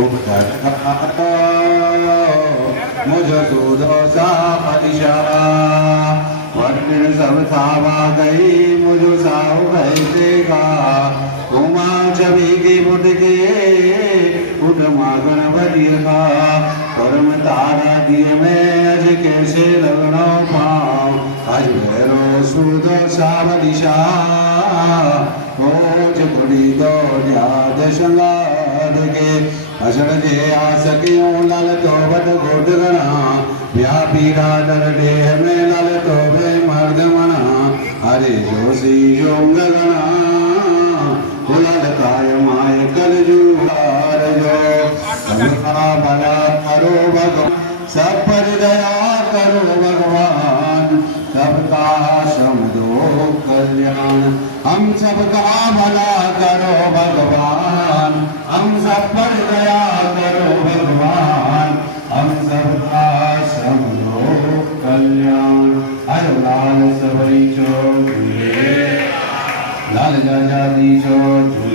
उक्तकारो मुझ सुदोषा दिशा वर्णिन सब थावा गई मुझ साहु गए का उमा छवि की बुट के उठ मागण बलिया परम तारा दिए में अज कैसे लगनो पाओ आज भैरो सुदोषा दिशा ओज कुड़ी दो याद संगाद के अजड़ जे आ सकियों लाल तो बट गोद गणा व्यापी राधर देह में लाल तो वे मर्द मना हरे जोशी योंग गणा कुलल काय माय कल जुहार जो सबका भला करो भगवान सब पर दया करो भगवान सबका समझो कल्याण हम सबका भला करो भगवान हम सब पर दया करो भगवान हम सबका समझो कल्याण हर लाल सवई चो लाल जाजा दी चो